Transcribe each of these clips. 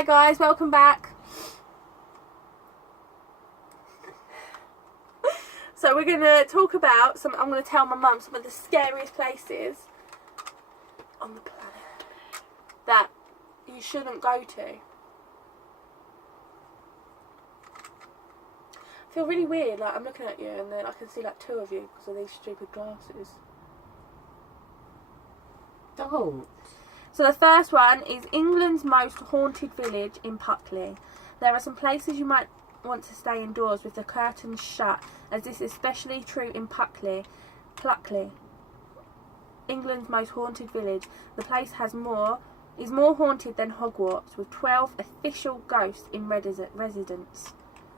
Hi guys, welcome back. So we're going to talk about I'm going to tell my mum some of the scariest places on the planet that you shouldn't go to. I feel really weird, like I'm looking at you and then I can see like two of you because of these stupid glasses. Don't. So the first one is England's most haunted village in Puckley. There are some places you might want to stay indoors with the curtains shut, as this is especially true in Puckley, England's most haunted village. The place is more haunted than Hogwarts, with 12 official ghosts in residence,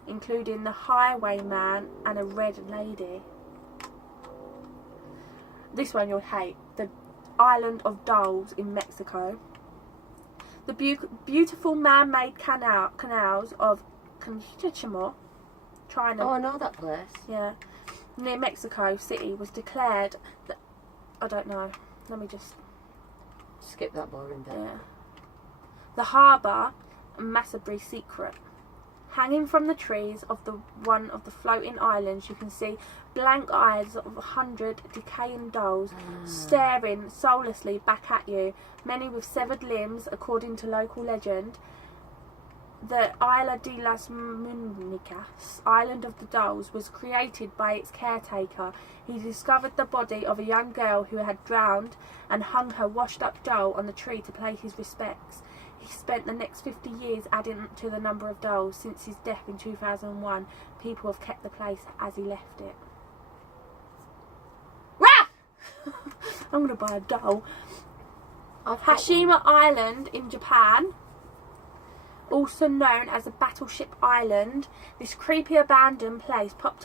including the Highwayman and a Red Lady. This one you'll hate. The Island of Dolls in Mexico. The beautiful man-made canals of Chimo, China. Oh, I know that place. Yeah, near Mexico City was declared. I don't know. Let me just skip that boring bit. Yeah. The harbour, a macabre secret. Hanging from the trees of one of the floating islands, you can see blank eyes of 100 decaying dolls staring soullessly back at you, many with severed limbs, according to local legend. The Isla de las Muñecas, Island of the Dolls, was created by its caretaker. He discovered the body of a young girl who had drowned and hung her washed-up doll on the tree to pay his respects. He spent the next 50 years adding to the number of dolls. Since his death in 2001, people have kept the place as he left it. Rah! I'm going to buy a doll. Hashima Island in Japan, also known as the Battleship Island. This creepy abandoned place popped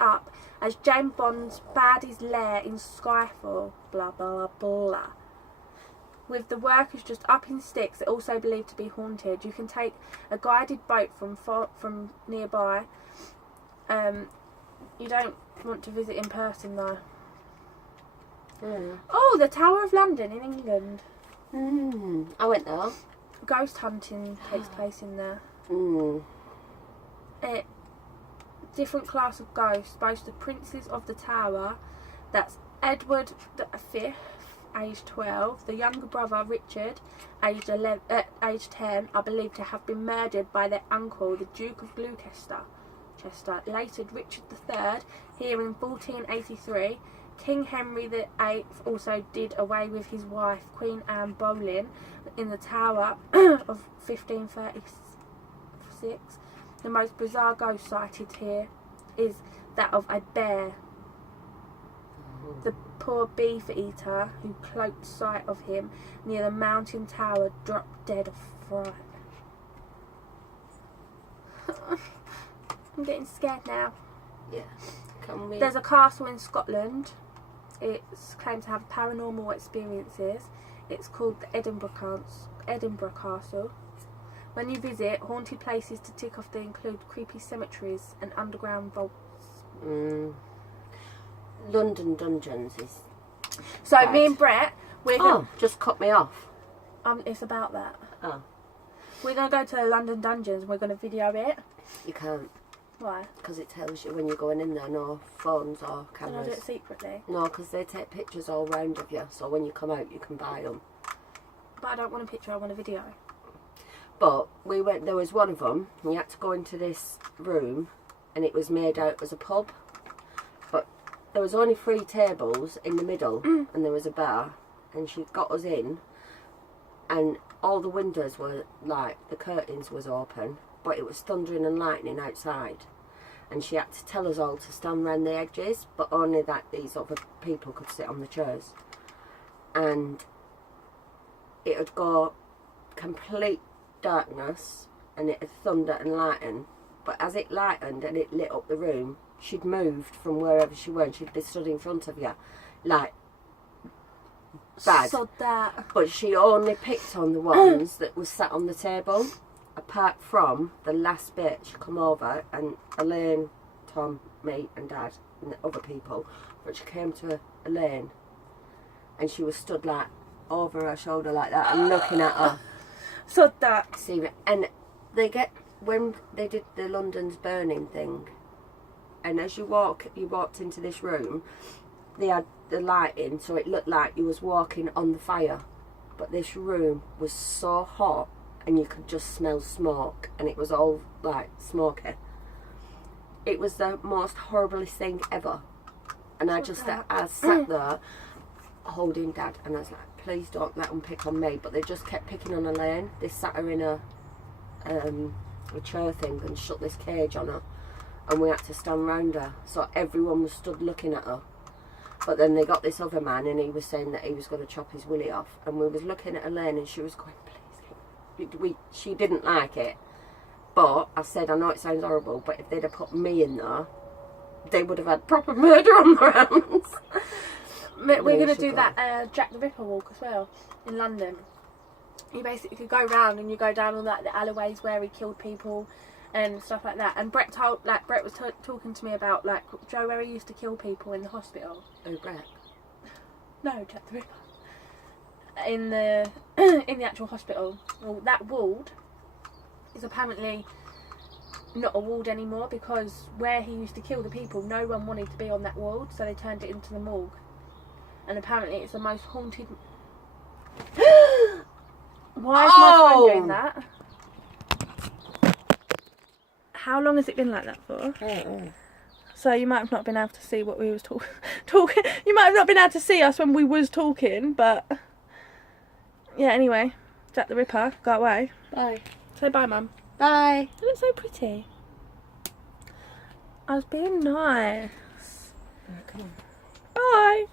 up as James Bond's baddie's lair in Skyfall. Blah, blah, blah. With the workers just up in sticks, it also believed to be haunted. You can take a guided boat from nearby. You don't want to visit in person though. Oh, the Tower of London in England. I went there. Ghost hunting takes place in there. Different class of ghosts boast the princes of the tower. That's Edward V, aged 12. The younger brother Richard, aged 10, are believed to have been murdered by their uncle, the Duke of Gloucester. Later, Richard III, here in 1483. King Henry VIII also did away with his wife, Queen Anne Boleyn, in the Tower of 1536. The most bizarre ghost sighted here is that of a bear. The poor beef eater who cloaked sight of him near the mountain tower dropped dead of fright. I'm getting scared now. Yeah. There's a castle in Scotland. It's claimed to have paranormal experiences. It's called the Edinburgh Castle. When you visit, haunted places to tick off they include creepy cemeteries and underground vaults. London Dungeons is... So bad. Me and Brett, just cut me off. It's about that. Oh. We're going to go to the London Dungeons and we're going to video it. You can't. Why? Because it tells you when you're going in there, no phones or Can cameras. I do it secretly? No, because they take pictures all round of you, so when you come out you can buy them. But I don't want a picture, I want a video. But we went, there was one of them, and you had to go into this room, and it was made out as a pub. But there was only 3 tables in the middle, and there was a bar, and she got us in, and all the windows were like, the curtains was open, but it was thundering and lightning outside. And she had to tell us all to stand round the edges, but only that these other people could sit on the chairs. And it would go complete darkness, and it would thunder and lighten. But as it lightened and it lit up the room, she'd moved from wherever she went. She'd be stood in front of you, like, bad. So that. But she only picked on the ones that was sat on the table. Apart from the last bit, she come over, and Elaine, Tom, me and Dad and the other people, but she came to Elaine and she was stood like over her shoulder like that and looking at her Sod that. See, and they get, when they did the London's burning thing, and as you walked into this room, they had the light in, so it looked like you was walking on the fire. But this room was so hot, and you could just smell smoke, and it was all like smoky. It was the most horriblest thing ever. And I sat there holding Dad, and I was like, please don't let them pick on me. But they just kept picking on Elaine. They sat her in a chair thing and shut this cage on her, and we had to stand round her, so everyone was stood looking at her. But then they got this other man, and he was saying that he was going to chop his willy off, and we was looking at Elaine, and she was going, please. She didn't like it, but I said, I know it sounds horrible, but if they'd have put me in there, they would have had proper murder on their hands. We're going to do that Jack the Ripper walk as well in London. You basically go round and you go down all that the alleyways where he killed people and stuff like that. And Brett was talking to me about like Joe, where he used to kill people in the hospital. Oh, Brett? No, Jack the Ripper. In the in the actual hospital. Well, that ward is apparently not a ward anymore, because where he used to kill the people, no one wanted to be on that ward, so they turned it into the morgue. And apparently it's the most haunted. Why is my phone doing that? How long has it been like that for? So you might have not been able to see what we was talking. You might have not been able to see us when we was talking, but yeah. Anyway, Jack the Ripper got away. Bye. Say bye, Mum. Bye. You look so pretty. I was being nice. Right, come on. Bye.